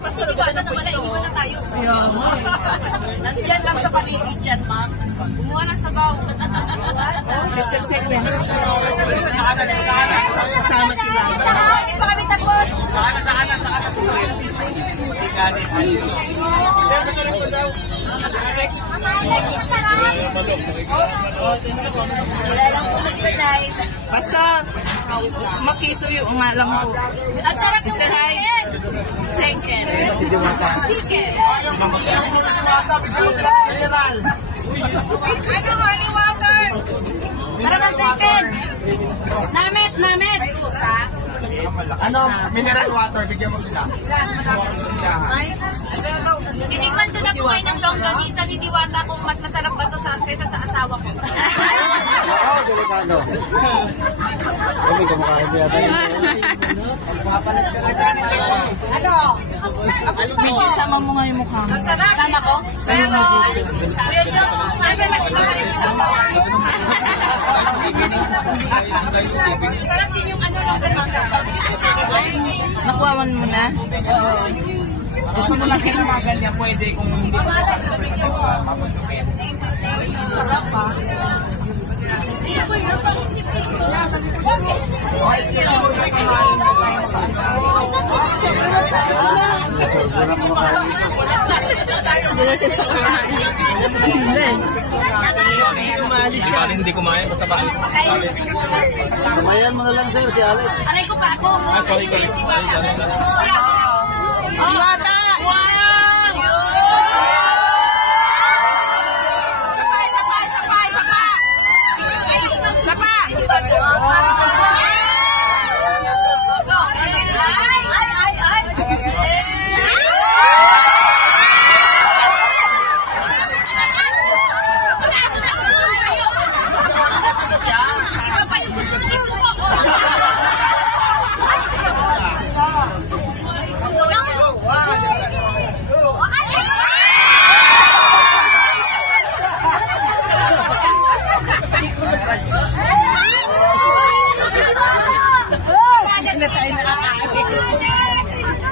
Kasi di ba na wala, iniwan na tayo. Nandiyan lang sa paligid yan, ma'am. Kumuha ng sabaw. Sister Sylvia. Kasama sila. Hindi pa kami tapos. Sa kanan. Wala lang po sa July. Basta, makiso yung malam mo. At sarap Sister, hi. Second. Chicken. Ano, honey water? Sarap ang chicken. Namit. Ano, mineral water, bigyan mo sila. Tinikman ko na po kayo ng longganisa ni Diwata kung mas masarap ba ito kaysa sa asawa ko. Oo, delikado. Hindi ka makakabiyat. Ano? Medyo sama mo nga yung mukha mo. Masarap. Sama ko? Pero, medyo, sabi na kita ka rin sa asawa. Sarap din yung ano longganisa. Nakuhawan mo na? Gusto mo lang yung mga ganyan, pwede kung hindi pa mapapagupit. Sarap pa. Hindi kumain, basta balik. Samayan mo na lang sir, si Alex. Alay ko pa ako. Sorry. Diwata! Wow! Sapa!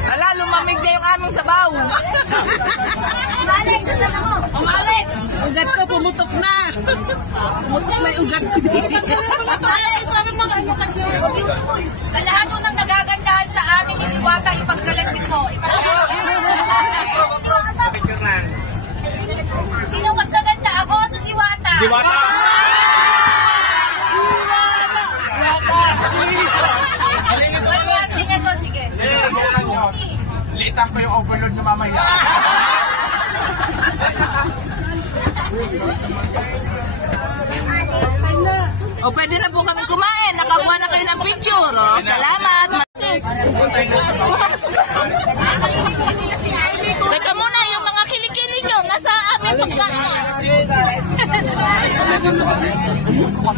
Ala, lumamig na yung aming sabaw. Alex! Alex! Ugat ko, pumutok na. Pumutok na yung ugat ko. Alex! Sabi mo kayo sa lahat ng nagagandahan sa amin ni Diwata, ipagkalat mo. Sino mas naganda? Ako o sa Diwata? Diwata! Sige to, sige. Liitan ko yung overload na mamaya. O, pwede na po kami kumain. Nakakuha na kayo ng picture. O, salamat. Teka muna, yung mga kilikili nyo, nasa aming pagkain.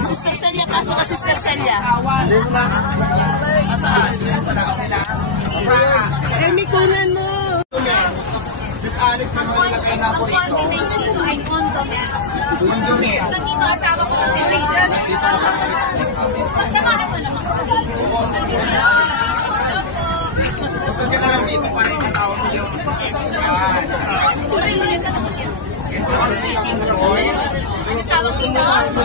Sister Celia, pasok ka, Sister Celia. Emi, kunan mo. Miss Alex, namalagay na po ito. Ay, condom. Condom. Nandito asawa ko ng trader. Pagsamahan mo naman. Gusto ka na lang dito para yung tao mo yung ito ang saving joy. Ano tawag dito? Ano?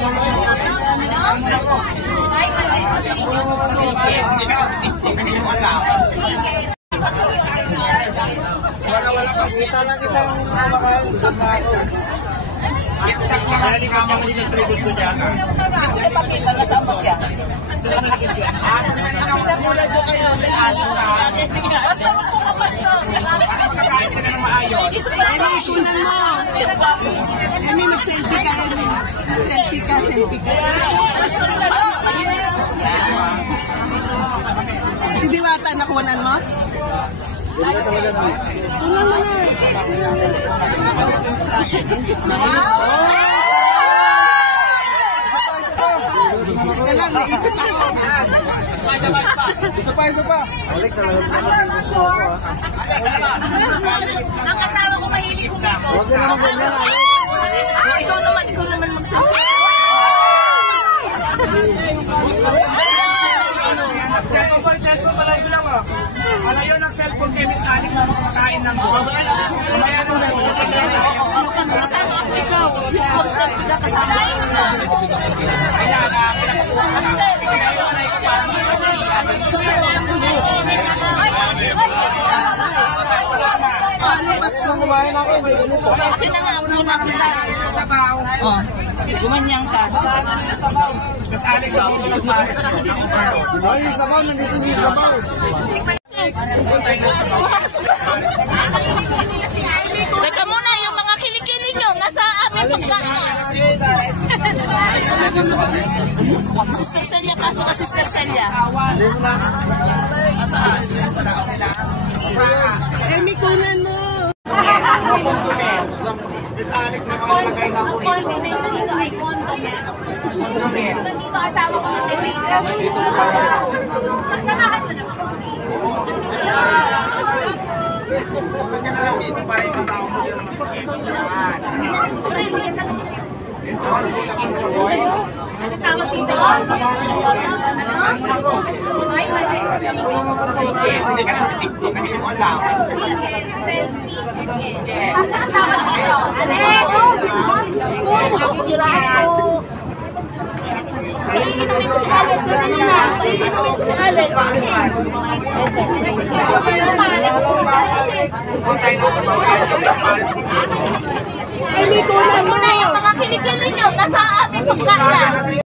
Ay, mali. Hindi ka yung alam. Wala pang kita lang kitang makakal. Kitsak na ka ni kamang dinistribute ko dyan. Siya pakita na sa siya. Nakulad ko kayo, Miss Alex. Basta mo kung basta. Nakakain sila ng maayos. Emi, kunan mo. Emi, mag-selfie ka, Emi. Selfie ka. Si Diwata, nakunan mo? Wala talaga na. Kunan mo na. Teka lang, naikot ako. Isa pa. Alex, nalagod ka na sa gusto ko. Alex, Ang kasama ko mahilig kumiko. Huwag na naman ganyan, Alex. Ikaw naman magsabi. Cellphone, malayo lang. Malayo ng cellphone kay Miss Alex na kumakain. pagkain ng gusto. Mamaya mo na. Kasama ako ikaw. Concept na kasama ako. Kaya Mas kung kumain ako, hindi ganito. Akin na nga muna kita. sabaw. Oh, gumanyang ka. Mas Alex ako nagpares. Ay, yung sabaw, nandito yung sabaw. Teka muna, yung mga kilikili nyo, nasa aming pagkain. Sister Celia, pasok ka Sister Celia. Eh, may kunan mo. Mas Alex nakalagay na ako Dito asawa ko mag-date. Samahan mo naman. Gusto ka na lang dito para yung kasama mo yung ito ang siking tuloy. Ano tawag dito? Ano? Ay, mali. Sige, hindi ka naman tiktok na hindi mo alam. Spell C. Ang tawag dito? Iinumin ko si Alex. Iinumin ko si Alex. Ay, may kunan mo. Yung mga kilikili nyo, nasa aming pagkain.